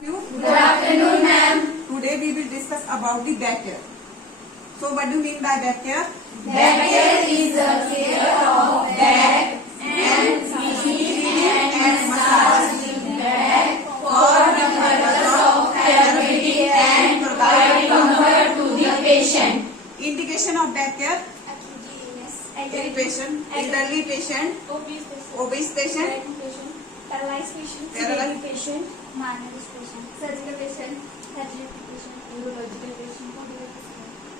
Good afternoon, ma'am. Today we will discuss about the back care. So what do you mean by back care? Back care is the care of back and cleaning and massaging back for the purpose of therapeutic and providing comfort to the patient. Indication of back care: ill patient, elderly patient, obese patient, paralyzed patient, Paralyzed. sedated patient, malnourished patient, surgical patient, surgical patient, neurological patient, cardiac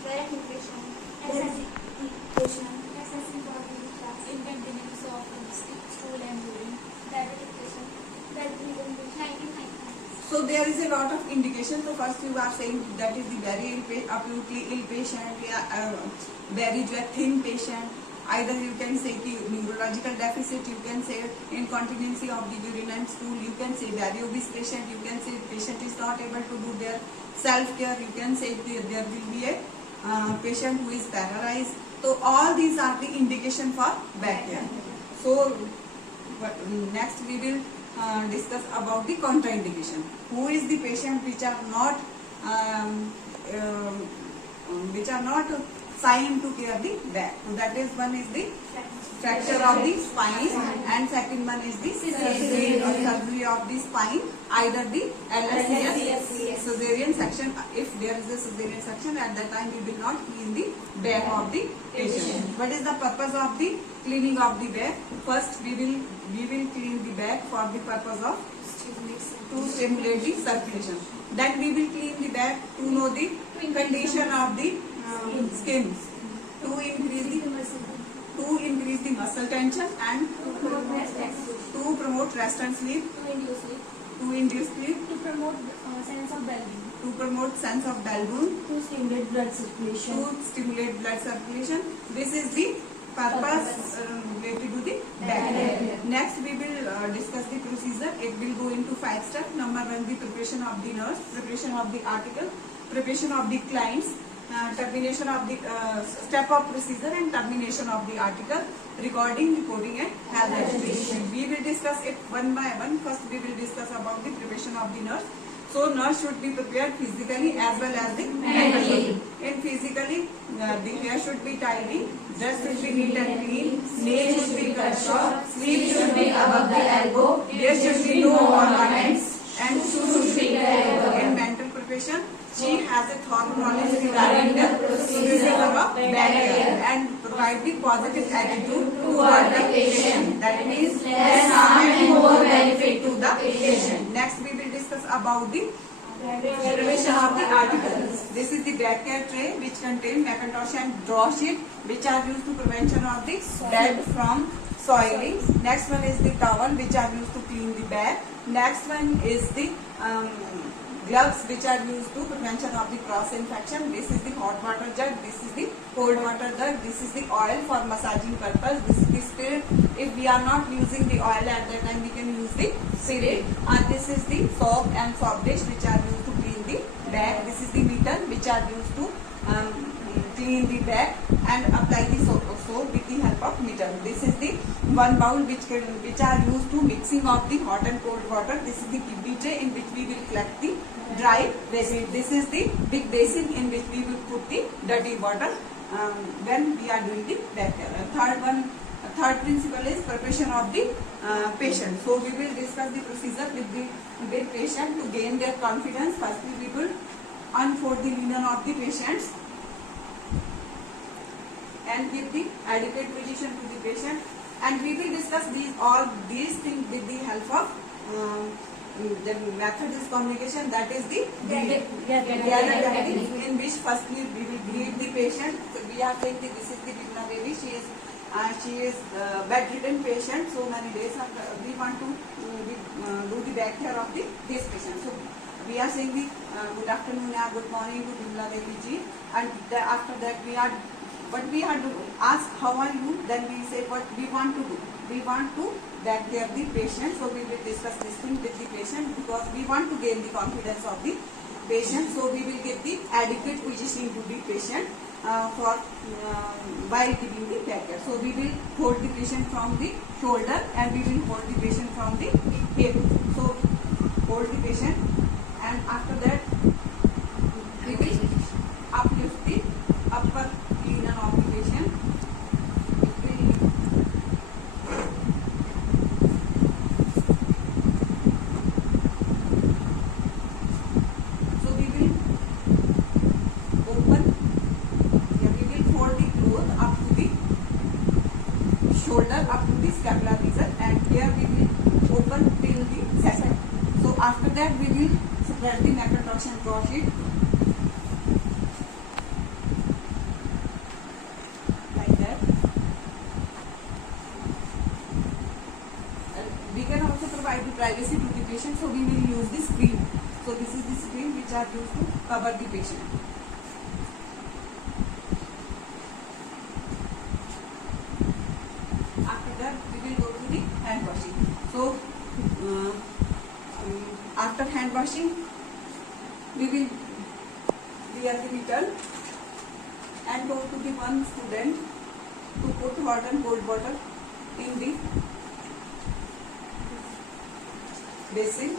patient, patient, accessing patient, accessing body class, incontinence of stool and urine, diabetic patient, bedridden patient, So there is a lot of indication. So first you are saying that is the very acutely ill patient, very thin patient. Either you can say ki neurological deficit, you can say incontinency of the urine and stool, you can say very obese patient, you can say patient is not able to do their self-care, you can say there will be a patient who is paralyzed. So all these are the indication for back care. So next we will discuss about the contraindication. Who is the patient which are not signed to care the back? So that is, one is the fracture of the spine, and second one is the surgery of the spine, either the LSCS cesarean section. If there is a cesarean section, at that time we will not clean the back of the patient. What is the purpose of the cleaning of the back? First we will clean the back for the purpose of to stimulate the circulation. Then we will clean the back to know the condition of the skin, to increase the muscle tension and to promote rest and sleep, to induce sleep, to promote sense of well-being, to promote sense of well-being, to stimulate blood circulation, to stimulate blood circulation. This is the purpose related to the back care. Next we will discuss the procedure. It will go into 5 steps. Number 1, the preparation of the nurse, preparation of the article, preparation of the clients, termination of the step of procedure and termination of the article, recording, reporting and health education. We will discuss it one by one. First we will discuss about the preparation of the nurse. So nurse should be prepared physically as well as the mentally. In physically, the hair should be tidy, dress should be neat and clean, nails should be cut short, sleeve should be above the elbow, there should be no ornaments, and shoes should be carried. In mental preparation, she has a thorough knowledge regarding the procedure of back care and provide the positive attitude toward the patient. That means less harm and more benefit to the patient. Next we will discuss about the preparation of the articles. This is the back care tray which contains Macintosh and draw sheet which are used to prevention of the blood from soiling. Next one is the towel which are used to clean the back. Next one is the gloves which are used to prevention of the cross infection. This is the hot water jug, this is the cold water jug, this is the oil for massaging purpose, this is the spirit. If we are not using the oil at that time, we can use the spirit. And this is the soap and soap dish which are used to clean the back. This is the mitten which are used to clean the back and apply the soap with the help of mitten. This is the one bowl which are used to mixing of the hot and cold water. This is the kidney tray in which we will collect the dry waste. This is the big basin in which we will put the dirty water when we are doing the back care. Third principle is preparation of the patient. So we will discuss the procedure with the patient to gain their confidence. Firstly, we will unfold the linen of the patients and give the adequate position to the patient, and we will discuss all these things with the help of the method is communication, that is the gather technique, in which firstly we will greet the patient. So we are saying that this is the Bimla baby, she is bedridden patient, so many days we want to do the back care of this patient. So we are saying the good afternoon or good morning to Bimla baby ji, and after that we are to ask how are you, then we say what we want to do. We want to back care the patient, so we will discuss this thing with the patient because we want to gain the confidence of the patient. So we will give the adequate positioning to the patient while giving the back care. So we will hold the patient from the shoulder and we will hold the patient from the hip. So hold the patient After that, we will uplift the upper clean and obligation. So we will open, we will fold the cloth up to the shoulder, up to the scapula region, and here we will open till the sacrum. So after that we will spread the macrotraction cross sheet like that. And we can also provide the privacy to the patient, so we will use the screen. So this is the screen which are used to cover the patient. After that we will go to the hand washing. So after hand washing, we will wear the return and go to the one student to put hot and cold water in the basin.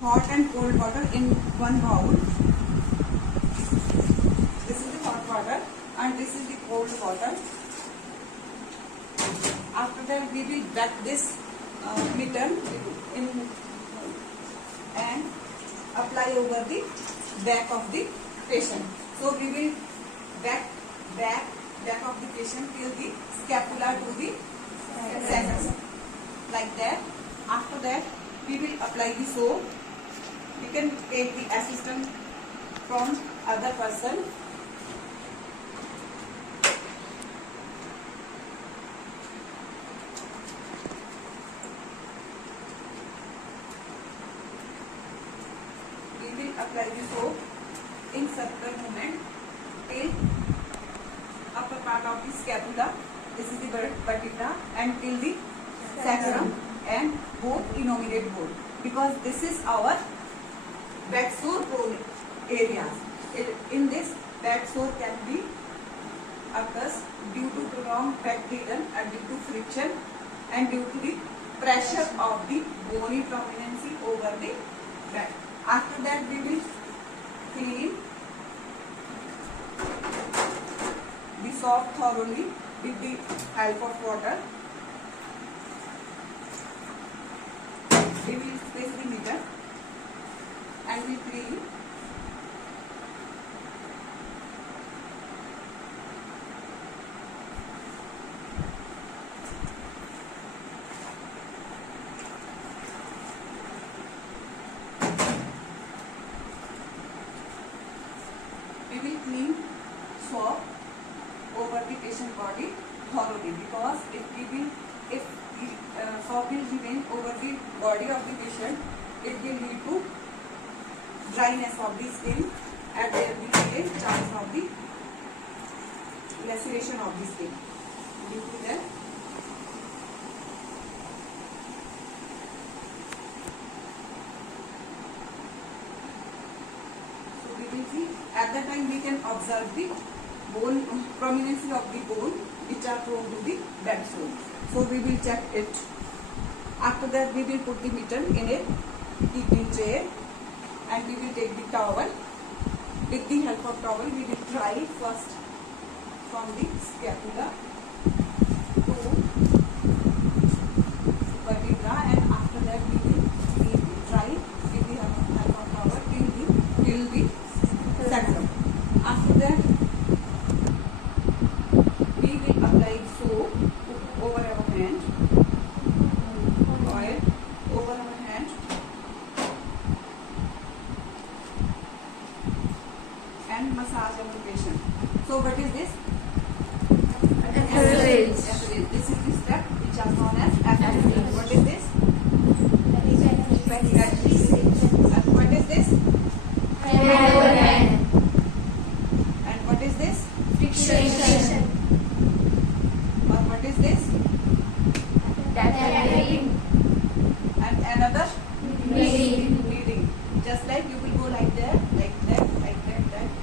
Hot and cold water in one bowl. This is the hot water and this is the cold water. After that we will wet this mitten in and apply over the back of the patient. So we will back of the patient till the scapula to the sacrum like that. After that we will apply the soap. We can take the assistance from other person. We will apply the soap in circular movement till upper part of the scapula. This is the vertebra, and till the sacrum and both innominate bone, because this is our back sore prone areas. In this, back sore can be occurs due to prolonged back rhythm and due to friction and due to the pressure of the bony prominency over the back. After that we will clean the soft thoroughly with the help of water. We will space the mitten and we clean. We will clean swab over the patient body thoroughly, because if the swab will remain over the body of the patient, it will lead to dryness of the skin and there will be a chance of the laceration of the skin due to that. So we will see, at that time we can observe the bone prominency of the bone which are prone to the back sore. So we will check it. After that we will put the mitten in a heating tray and we will take the towel. With the help of towel we will dry first from the scapula to vertebra, and after that we will dry with the help of towel till the sacrum. After that we will apply soap over our hand, oil over our hand, and massage our patient. So what is this? Massage. This is the step which are known as massage. What is this? And what is this? And what is this? Fixation. Or what is this? Tapping. And another? Kneading. Kneading. Just like you will go like that,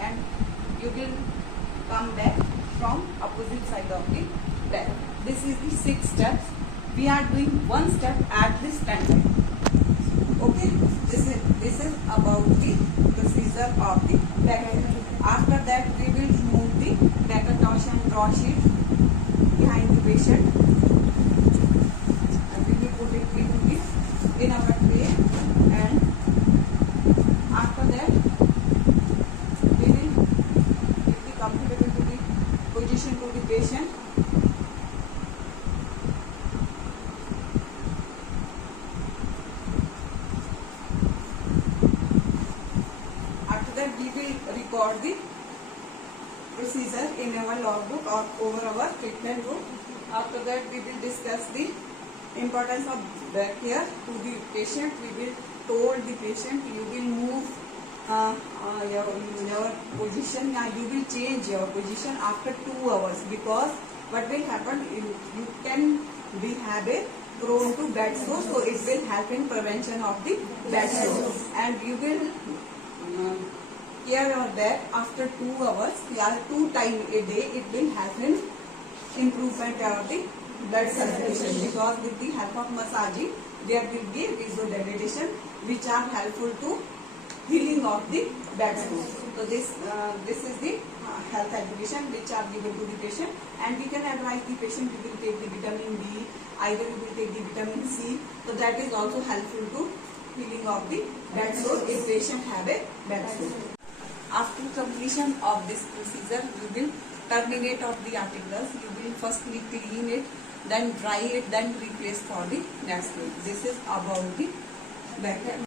and you will come back from opposite side of the back. This is the 6 steps. We are doing one step at this time. Okay, this is about the procedure of the Becker. After that, we will move the Becker draw sheet behind the patient, and we will put it in our tray, and after that, we will give the comfortable to the position to the patient. We will record the procedure in our logbook or over our treatment book. After that, we will discuss the importance of back care to the patient. We will told the patient you will move your position, and you will change your position after 2 hours, because what will happen, you can be have a prone to bed sore, so it will help in prevention of the bed sore, and you will care of that after 2 hours, 2 times a day. It will help in improvement of the blood circulation, because with the help of massaging there will be vasodilatation, which are helpful to healing of the bed sore. So this is the health education which are given to the patient, and we can advise the patient you will take the vitamin B, either you will take the vitamin C, so that is also helpful to healing of the bed sore if patient have a bed sore. After completion of this procedure, you will terminate of the articles. You will firstly clean it, then dry it, then replace for the next day. This is about the back.